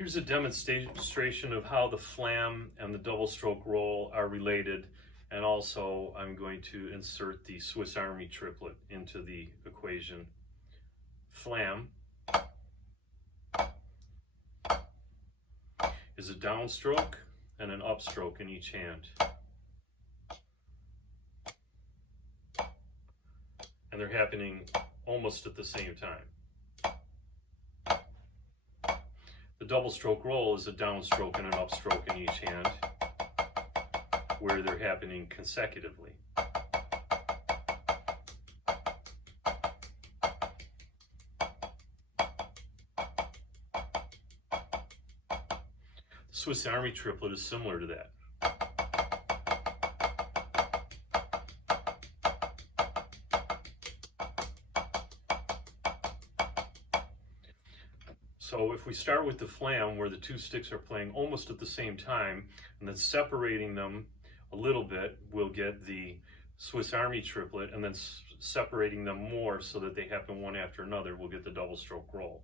Here's a demonstration of how the flam and the double stroke roll are related, and also I'm going to insert the Swiss Army triplet into the equation. Flam is a downstroke and an upstroke in each hand. And they're happening almost at the same time. The double stroke roll is a downstroke and an upstroke in each hand, where they're happening consecutively. The Swiss Army triplet is similar to that. So if we start with the flam, where the two sticks are playing almost at the same time, and then separating them a little bit, we'll get the Swiss Army triplet, and then separating them more so that they happen one after another, we'll get the double stroke roll.